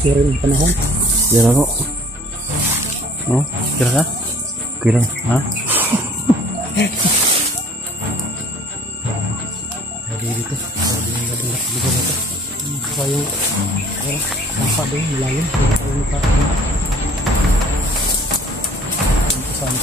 Sira yung panahon. Yan ako. No? Kira ka? Okay lang. Ha? Lagi dito. Lagi yung lugar na ito. Saka yung mapa doon, malalim. Yung mapa doon. Yung kasama.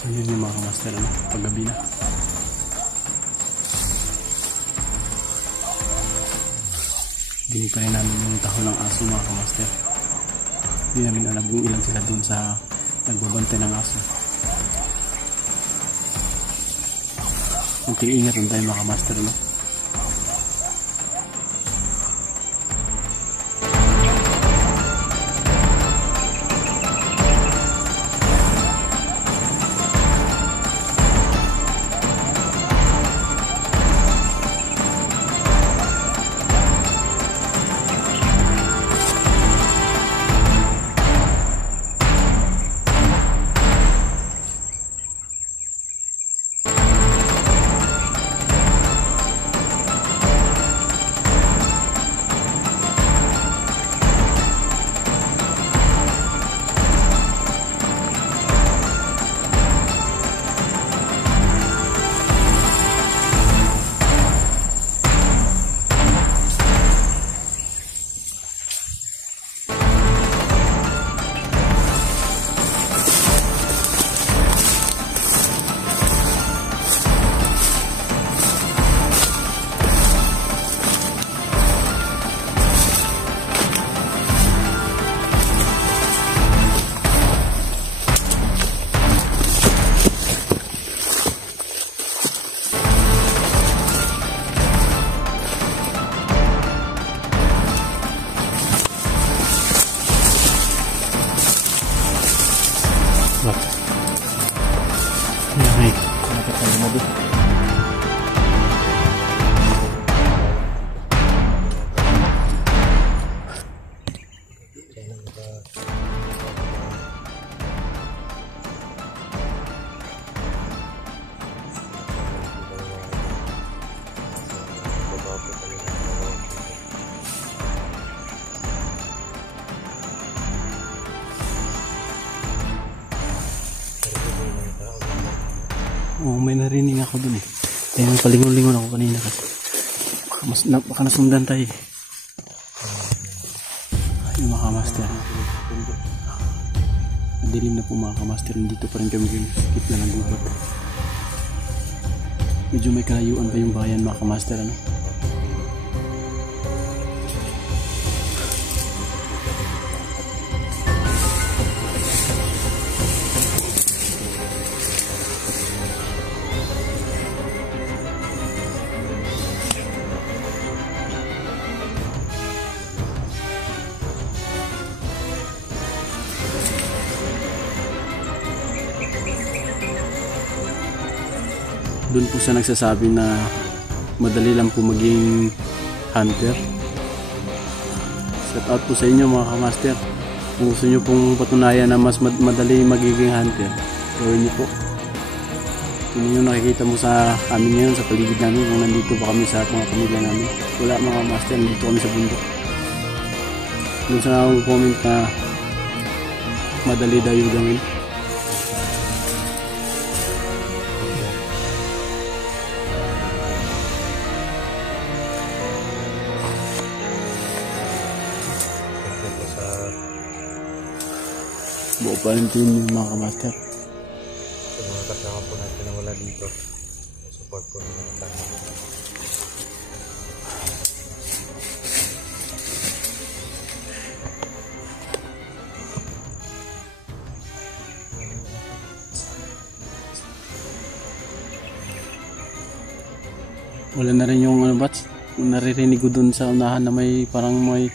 So yun yung mga kamaster, ano? Paggabi na. Dinig pa rin namin yung taho ng aso, mga kamaster. Hindi namin alam kung ilan sila dun sa nagbabantay ng aso. Kunting ingat lang tayo, mga kamaster, ano? Oo, may narinig ako dun eh. Kaya may palingon-lingon ako kanina kasi baka nasundan tayo eh. Ay, mga kamaster. Madilim na po mga kamaster. Nandito pa rin kami sakit na ng gubat. Medyo may kalayuan pa yung bayan mga kamaster, ano? Doon po sa nagsasabi na madali lang po maging hunter. Shout out po sa inyo mga kamaster. Kung gusto nyo pong patunayan na mas madali magiging hunter, gawin nyo po. Yun yung nakikita mo sa amin ngayon, sa paligid namin, kung nandito pa kami sa mga pamilya namin. Wala mga master, nandito kami sa bundok. Doon sa comment na madali daw yung gawin. Buo pa rin din yung mga kamaster. Sa mga kasama po natin na wala dito, support po ng mga tao. Wala na rin yung bats. Naririnig ko dun sa unahan na may parang may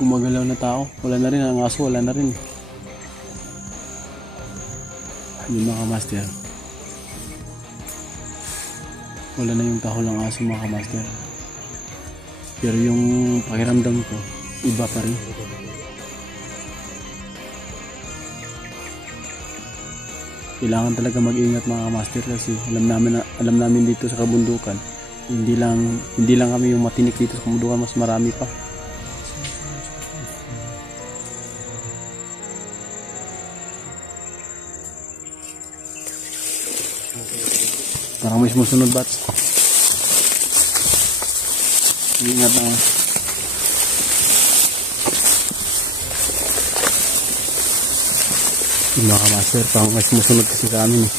gumagalaw na tao. Wala na rin, ang aso wala na rin. Yung mga kamaster, wala na yung tahol ng aso mga kamaster. Pero yung pakiramdam ko, iba pa rin. Kailangan talaga mag-ingat mga kamaster kasi alam namin dito sa kabundukan, hindi lang kami yung matinik dito sa kabundukan, mas marami pa. Parang may sumusunod bats. Ingat na. Yung mga kamaster, parang may sumusunod kasi sa amin eh.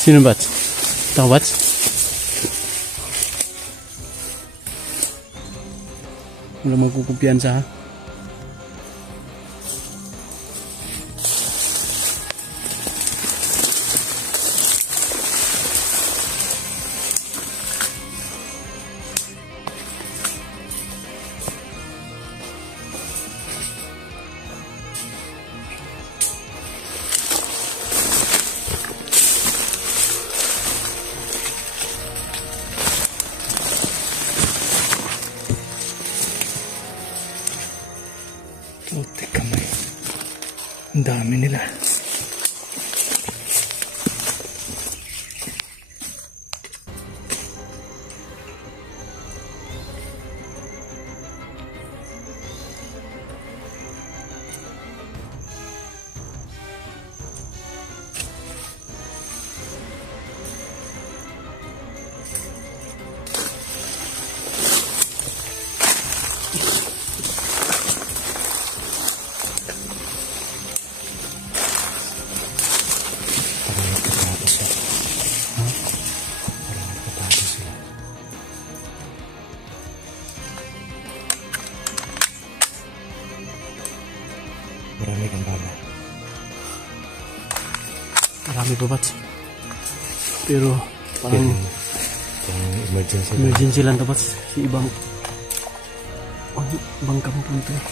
Sino bats? Ito bats? Wala magkukumpiyansa ha. Putik kamay. Ang dami nila. Marami kang baba. Marami pa bats. Pero parang emergency lang to bats. Si ibang kampung to eh.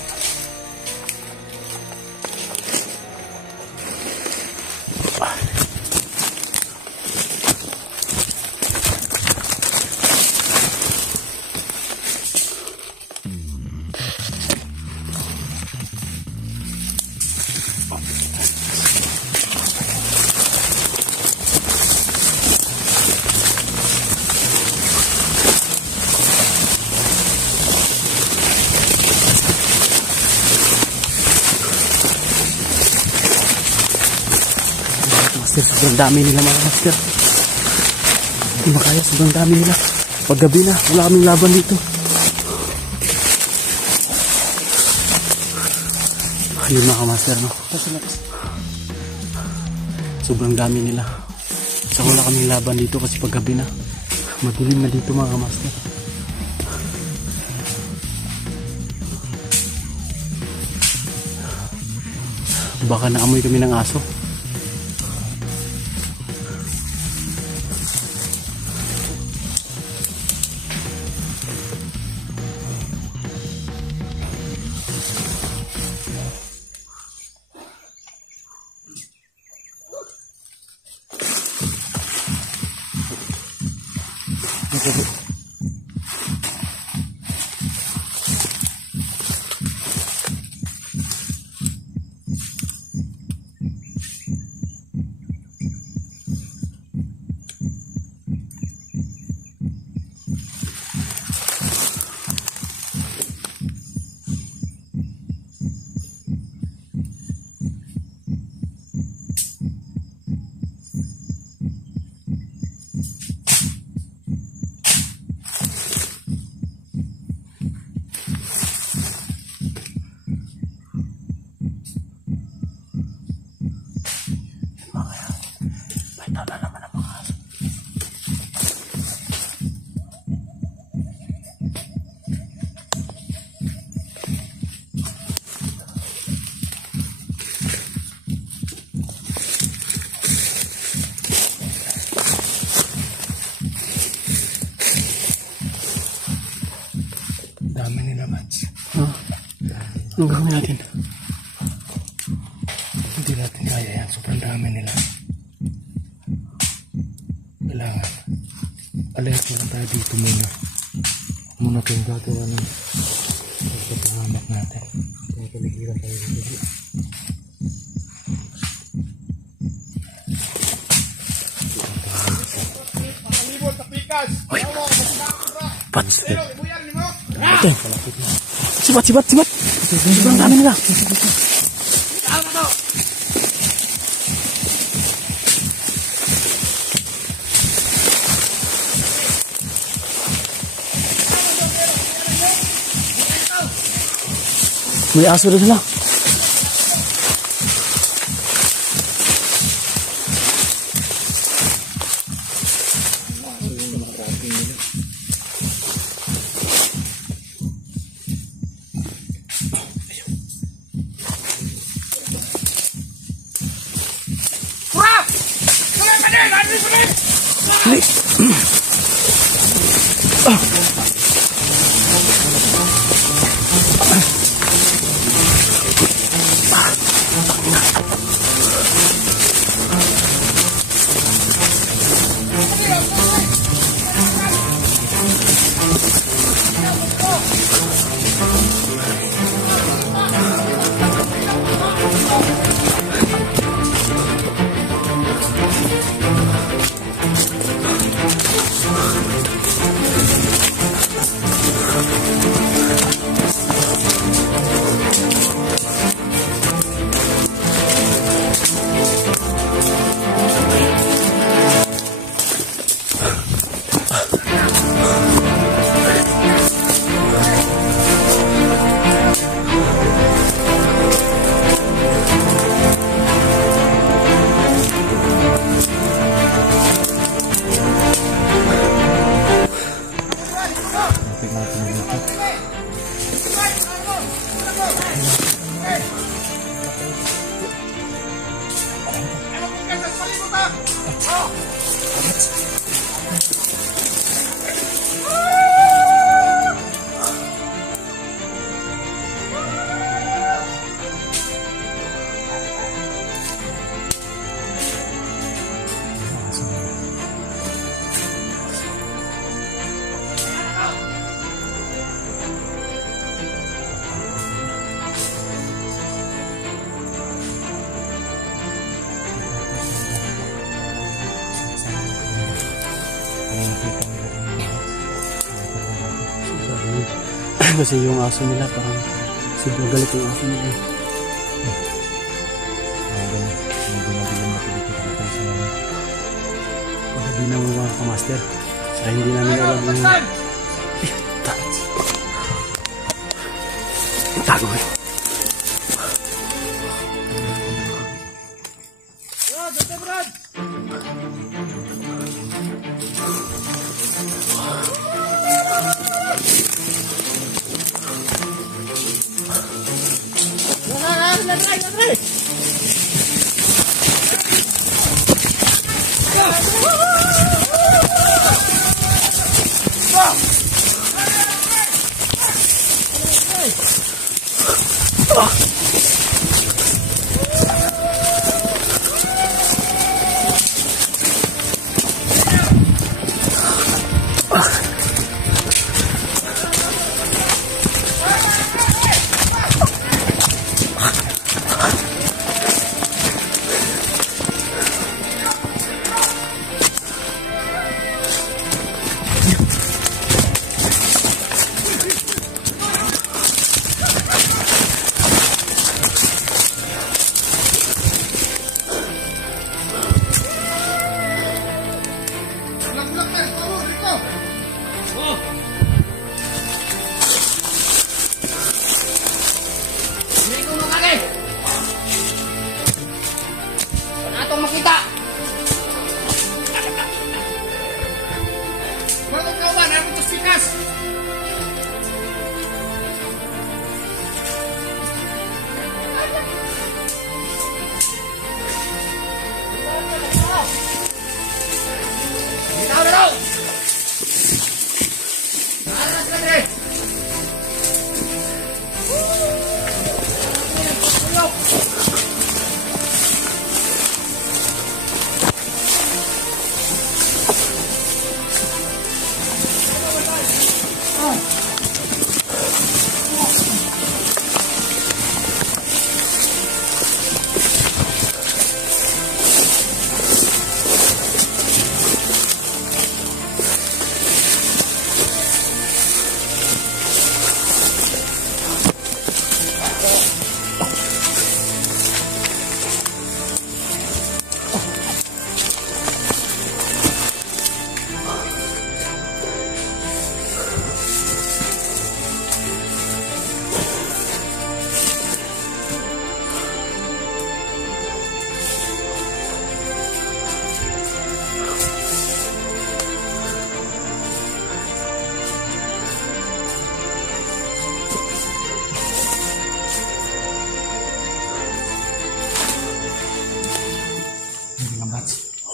Sobrang dami nila mga master. Hindi makaya, sobrang dami nila. Paggabi na, wala kaming laban dito. Ayun mga master, no? Sobrang dami nila. So wala kaming laban dito kasi paggabi na. Madilim na dito mga master. Baka naamoy kami ng aso. dito po. Dami nila, Mats. Anong gawin natin? Hindi natin kaya yan. Sobrang dami nila. Kailangan. Alert lang tayo dito muna. Muna tayong gagawa ng pagpapahamak natin. Kaya paligiran tayo dito. Uy! Pats! Ito! Sibat! Sobrang dami nila! May aso na sila. Kasi yung aso nila parang sobrang galit yung aso nila. Hindi na mga kamaster. Kaya hindi namin alam yung... Tago kayo. itong makita. Wala itong kawan, ano itong sikas? Bitaw na daw! Aras ka dire!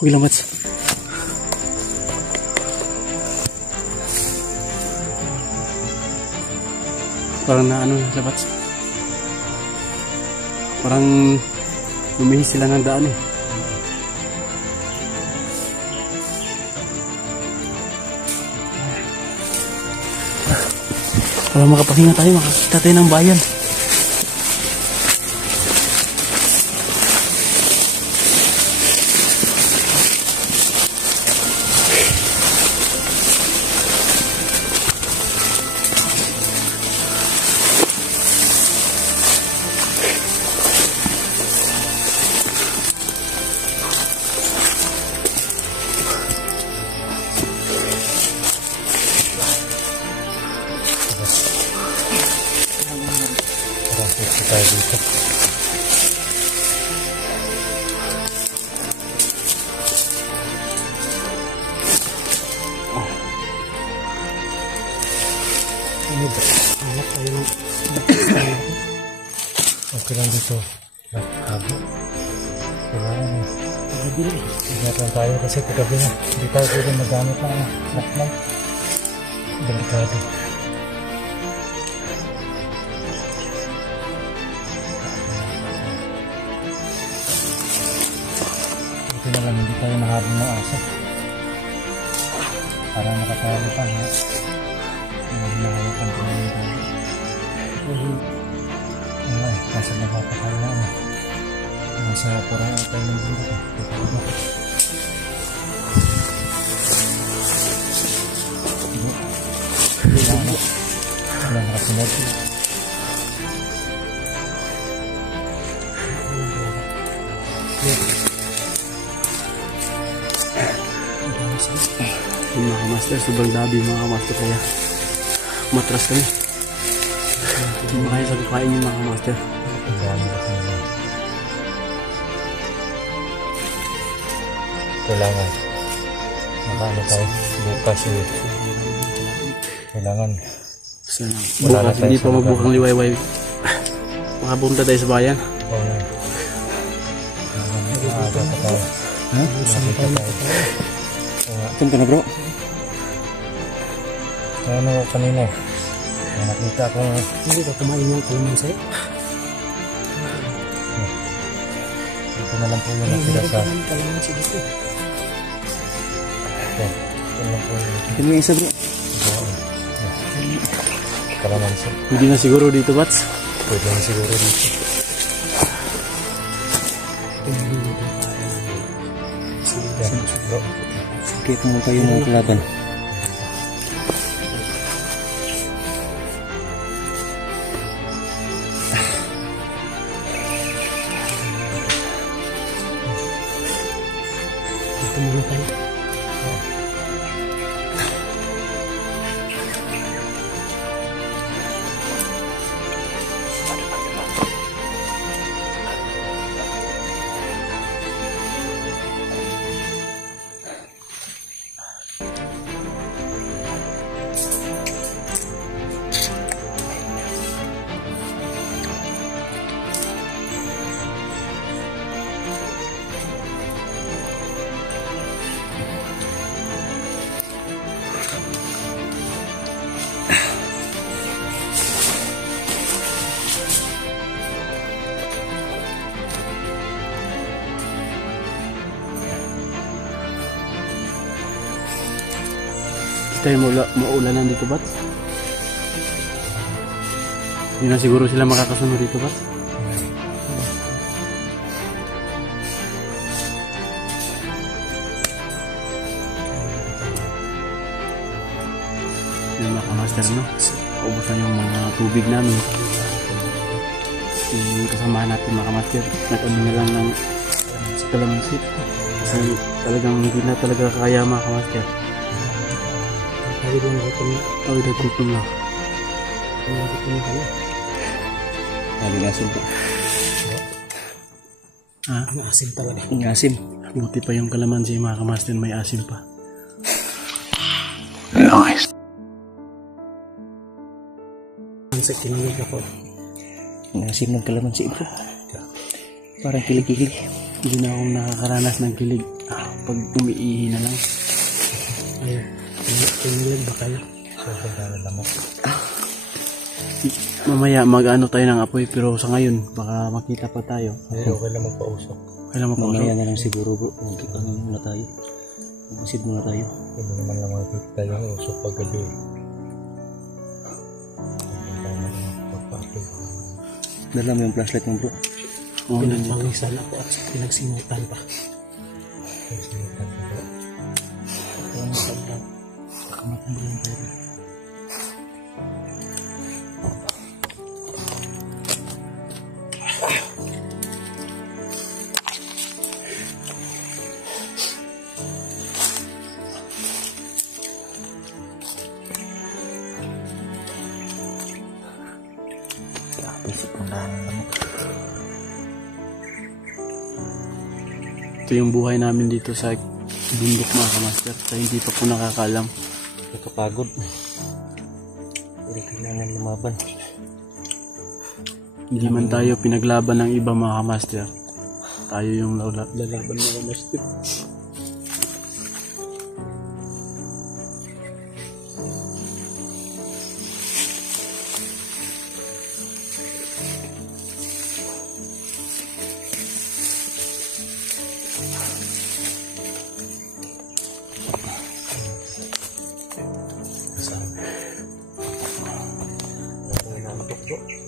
Okay lang, Mats. Parang na ano sa Mats. Parang lumihis sila ng daan eh. Para makapahinga tayo, makakita tayo ng bayan. Tayo dito. Ano ba? Anak tayo ng okay lang dito. Habo. Kailangan pagabili. Ingat lang tayo kasi paggabi na. Hindi tayo pwede magamit ng flashlight. Delikado. Ito na lang, hindi tayo nahabang ng aso. Para nakatalo pa, ha? Nahawakan ko na yung tayo. Ay, nasa baba pa tayo na, ano? Nasa parang tayo ng bundok, eh. Wala nakasunod. Yung mga master, sobrang dabi mga master, kaya matras kami. Hindi makaya sa kakain yung mga master. Kailangan makaano tayo bukas eh. Kailangan bukas hindi pa mabukang liwayway. Makapunta tayo sa bayan. Maaga pa tayo. Ha? Saan ka na, bro? Ano kanina? Nakita ko Hindi ka kumain ng kalamansi? ito na lang po yung nakita sa Kalamansi dito. ito lang po yung Ito yung isa, bro. kalamansi. Hindi na siguro dito, Bats. Pwede na siguro dito. Bro, Sakit mo tayo mga kalaban. Dito muna tayo. Next time maulanan dito, Bat? Hindi na siguro sila makakasunod dito, Bat? Yung mga kamaster, no? Ubus na yung mga tubig namin. Yung kasamahan natin mga kamaster, nag-ano na lang ng kalamansi. Kasi talagang hindi na talaga kaya mga kamaster. Tawid yung gutom na. Tawid na gutom na. Gutom na kami. Laging asim po. Ha? Ang asim talaga. Ang asim. Buti pa yung kalamansi mga kamaster, may asim pa. Nice. Ang sa kinulig ako. Ang asim ng kalamansi bro. Parang kilig-kilig. Hindi na akong nakakaranas ng kilig. Pag umiihi na lang. Ay, kinulig ba kayo? Sobrang lamok. Mamaya mag-ano tayo ng apoy, pero sa ngayon baka makita pa tayo. Okay lang magpausok. Kailan mo pa Mamaya na lang siguro bro. Ano muna tayo. Masid muna tayo. Hindi naman lang makikita tayo ng usok pag gabi. Dala mo yung flashlight mo bro. Oo, nandiyan. Pinagpawisan ako at pinagsimutan pa. Pinagsimutan ko bro. Ang maganda. Pakamatambulin tayo. Ito yung buhay namin dito sa bundok mga kamaster. Sa hindi pa po nakakalam. Nakapagod. Pero kailangan lumaban. Hindi man tayo pinaglaban ng iba mga kamaster. Tayo yung lalaban mga kamaster.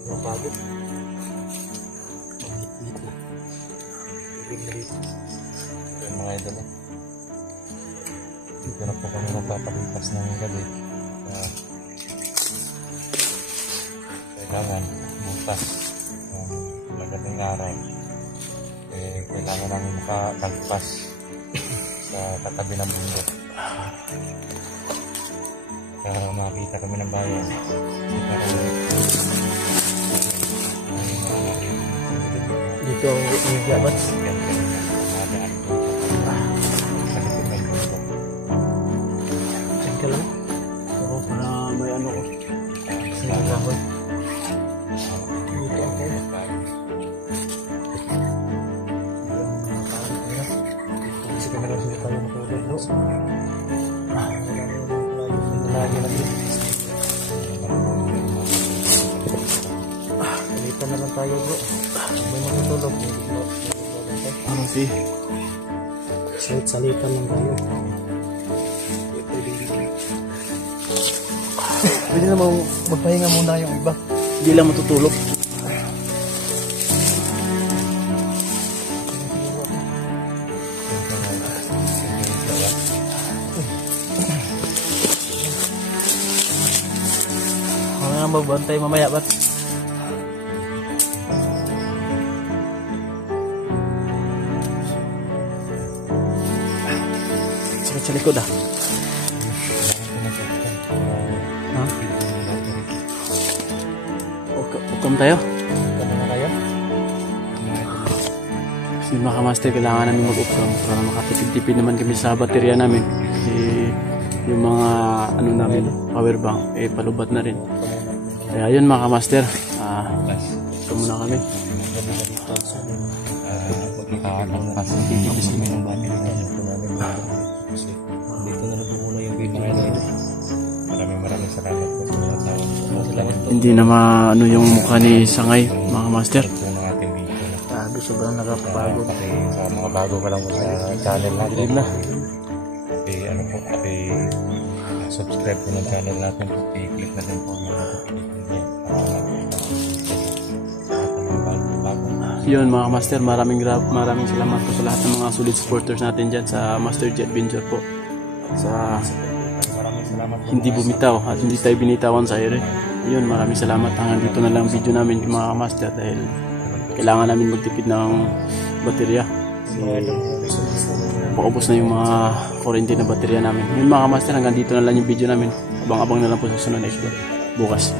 Napagod. Yung mga idol dito na po kami magpapalipas ng gabi. Kailangan bukas magaling araw kailangan namin makalagpas sa katabi ng bundok para makita kami ng bayan Dito ang igabat. Diyan ka lang. Oo, para may ano ko. Dito ako. Kasi ka na lang sila tayo matulog, no? Lagi lang yun. Dito na lang tayo, bro. May matutulog. Ano si? Salit-salitan lang tayo. pwede naman magpahinga muna yung iba. Hindi lang matutulog. Mga magbantay mamaya, bat? Sakit sa likod ah. Ha? Ukam tayo? Kami na kayo? Kasi mga kamaster, kailangan namin mag-ukam para makatipid-tipid naman kami sa baterya namin. Kasi yung mga ano namin, power bank, palubat na rin. Kaya yun mga kamaster, ito muna kami. Kasi titipis kami ng battery dito na lang po muna yung video natin. Maraming salamat po sa Hindi na maano yung mukha ni Sangay mga kamaster. ng ating video. Sabi, sobrang nakapagod. Sa mga bago pa lang sa channel natin na. Ano po, subscribe po ng channel natin. I-click na din po yung notification bell para Yun mga master, maraming salamat po sa lahat ng mga solid supporters natin dyan sa Master Jet Venture po. Sa maraming salamat po. hindi bumitaw at hindi tayo binitawan sa air. Yun, maraming salamat. Hanggang dito na lang video namin mga master dahil kailangan namin magtipid ng baterya. Paubos na yung mga kuryente na baterya namin. Yun mga master, hanggang dito na lang yung video namin. Abang-abang na lang po sa sunod na bukas.